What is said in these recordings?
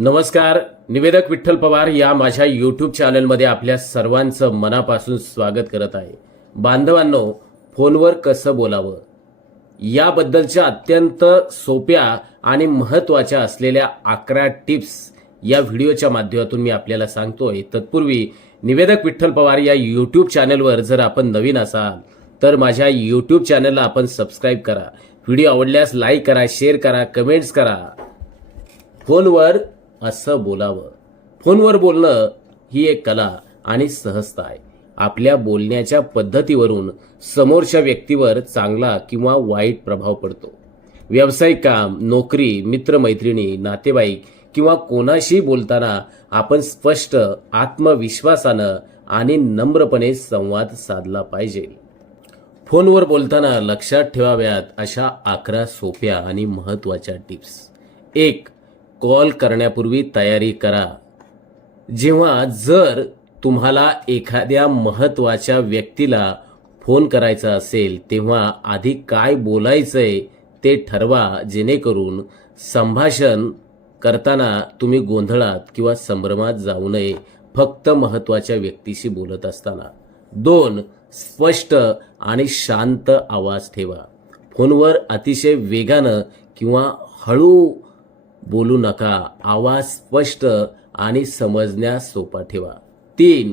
नमस्कार. निवेदक विठ्ठल पवार या माझ्या यूट्यूब चॅनलमध्ये आपल्या सर्वांचं मनापासून स्वागत करत आहे. बांधवांनो, फोनवर कसं बोलावं याबद्दलच्या अत्यंत सोप्या आणि महत्त्वाच्या असलेल्या 11 टिप्स या व्हिडिओच्या माध्यमातून मी आपल्याला सांगतोय. तत्पूर्वी निवेदक विठ्ठल पवार या यूट्यूब चॅनलवर जर आपण नवीन असाल तर माझ्या यूट्यूब चॅनलला आपण सबस्क्राईब करा. व्हिडिओ आवडल्यास लाईक करा, शेअर करा, कमेंट्स करा. फोनवर असं बोलावं. फोनवर बोलणं ही एक कला आणि सहजता आहे. आपल्या बोलण्याच्या पद्धतीवरून समोरच्या व्यक्तीवर चांगला किंवा वाईट प्रभाव पडतो. व्यावसायिक काम, नोकरी, मित्रमैत्रिणी, नातेवाईक किंवा कोणाशी बोलताना आपण स्पष्ट, आत्मविश्वासानं आणि नम्रपणे संवाद साधला पाहिजे. फोनवर बोलताना लक्षात ठेवाव्यात अशा 11 सोप्या आणि महत्त्वाच्या टिप्स. 1. कॉल करण्यापूर्वी तयारी करा. जेव्हा जर तुम्हाला एखाद्या महत्त्वाच्या व्यक्तीला फोन करायचा असेल तेव्हा आधी काय बोलायचंय ते ठरवा, जेणेकरून संभाषण करताना तुम्ही गोंधळात किंवा संभ्रमात जाऊ नये, फक्त महत्त्वाच्या व्यक्तीशी बोलत असताना. 2. स्पष्ट आणि शांत आवाज ठेवा. फोनवर अतिशय वेगानं किंवा हळू बोलू नका. आवाज स्पष्ट आणि समजण्यास सोपा ठेवा. 3.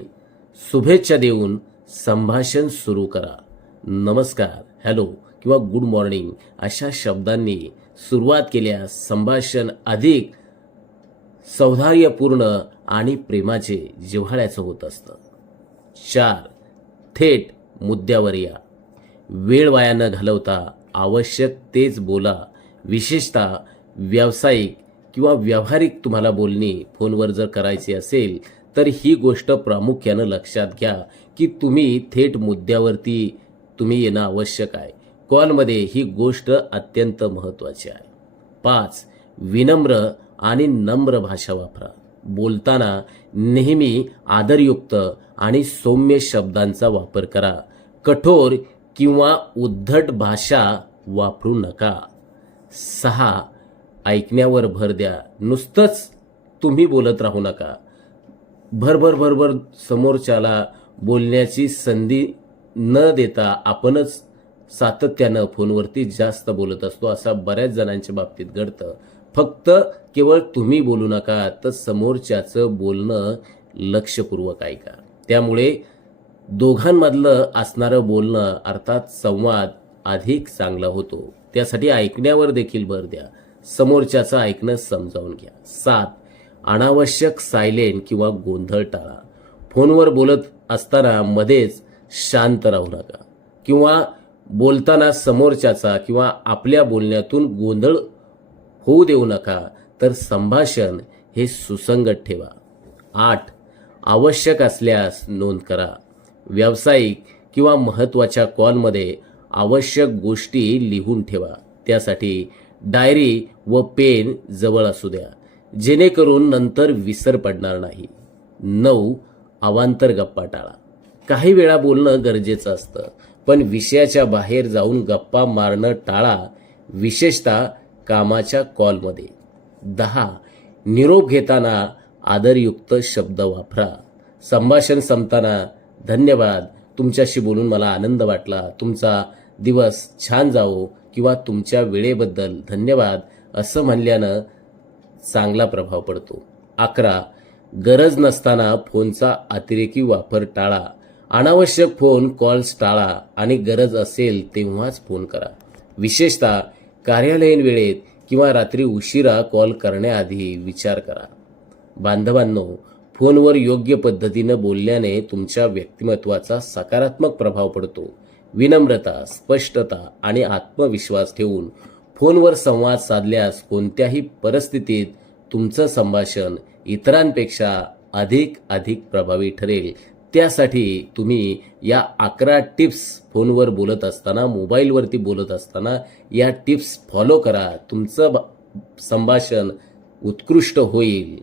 शुभेच्छा देऊन संभाषण सुरू करा. नमस्कार, हॅलो किंवा गुड मॉर्निंग अशा शब्दांनी सुरुवात केल्यास संभाषण अधिक सौहार्दपूर्ण आणि प्रेमाचे, जिव्हाळ्याचं होत असतं. 4. थेट मुद्द्यावर या. वेळ वाया न घालवता आवश्यक तेच बोला. विशेषतः व्यावसायिक किंवा व्यावहारिक तुम्हाला बोलणी फोनवर जर करायची असेल तर ही गोष्ट प्रामुख्यानं लक्षात घ्या की तुम्ही थेट मुद्द्यावरती तुम्ही येणं आवश्यक आहे. कॉलमध्ये ही गोष्ट अत्यंत महत्त्वाची आहे. 5. विनम्र आणि नम्र भाषा वापरा. बोलताना नेहमी आदरयुक्त आणि सौम्य शब्दांचा वापर करा. कठोर किंवा उद्धट भाषा वापरू नका. 6. ऐकण्यावर भर द्या. नुसतंच तुम्ही बोलत राहू नका. भरभर समोरच्याला बोलण्याची संधी न देता आपणच सातत्यानं फोनवरती जास्त बोलत असतो. असं बऱ्याच जणांच्या बाबतीत घडतं. फक्त केवळ तुम्ही बोलू नका, तर समोरच्याचं बोलणं लक्षपूर्वक ऐका. त्यामुळे दोघांमधलं असणारं बोलणं अर्थात संवाद अधिक चांगला होतो. त्यासाठी ऐकण्यावर देखील भर द्या. समोरच्याचं ऐकणं समजावून घ्या. 7. अनावश्यक सायलेंट किंवा गोंधळ टाळा. फोनवर बोलत असताना मध्येच शांत राहू नका किंवा बोलताना समोरच्याचा किंवा आपल्या बोलण्यातून गोंधळ होऊ देऊ नका, तर संभाषण हे सुसंगत ठेवा. 8. आवश्यक असल्यास नोंद करा. व्यावसायिक किंवा महत्त्वाच्या कॉलमध्ये आवश्यक गोष्टी लिहून ठेवा. त्यासाठी डायरी व पेन जवळ असू द्या, जेणेकरून नंतर विसर पडणार नाही. 9. अवांतर गप्पा टाळा. काही वेळा बोलणं गरजेचं असतं, पण विषयाच्या बाहेर जाऊन गप्पा मारणं टाळा, विशेषतः कामाच्या कॉलमध्ये. 10. निरोप घेताना आदरयुक्त शब्द वापरा. संभाषण संपताना धन्यवाद, तुमच्याशी बोलून मला आनंद वाटला, तुमचा दिवस छान जावो किंवा तुमच्या वेळेबद्दल धन्यवाद असं म्हणल्यानं चांगला प्रभाव पडतो. 11. गरज नसताना फोनचा अतिरेकी वापर टाळा. अनावश्यक फोन कॉल्स टाळा आणि गरज असेल तेव्हाच फोन करा. विशेषतः कार्यालयीन वेळेत किंवा रात्री उशिरा कॉल करण्याआधी विचार करा. बांधवांनो, फोनवर योग्य पद्धतीनं बोलल्याने तुमच्या व्यक्तिमत्वाचा सकारात्मक प्रभाव पडतो. विनम्रता, स्पष्टता आणि आत्मविश्वास ठेवून फोनवर संवाद साधल्यास कोणत्याही परिस्थितीत तुमचं संभाषण इतरांपेक्षा अधिक प्रभावी ठरेल. त्यासाठी तुम्ही या 11 टिप्स फोनवर बोलत असताना, मोबाईलवरती बोलत असताना या टिप्स फॉलो करा. तुमचं संभाषण उत्कृष्ट होईल.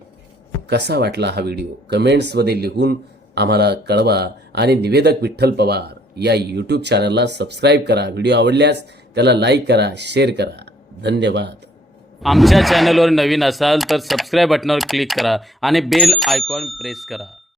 कसा वाटला हा व्हिडिओ कमेंट्समध्ये लिहून आम्हाला कळवा आणि निवेदक विठ्ठल पवार या यूट्यूब चॅनलला सबस्क्राईब करा. व्हिडिओ आवडल्यास त्याला लाईक करा, शेअर करा. धन्यवाद. आमच्या चॅनलवर नवीन असाल तर सबस्क्राईब बटनावर क्लिक करा आणि बेल आयकॉन प्रेस करा.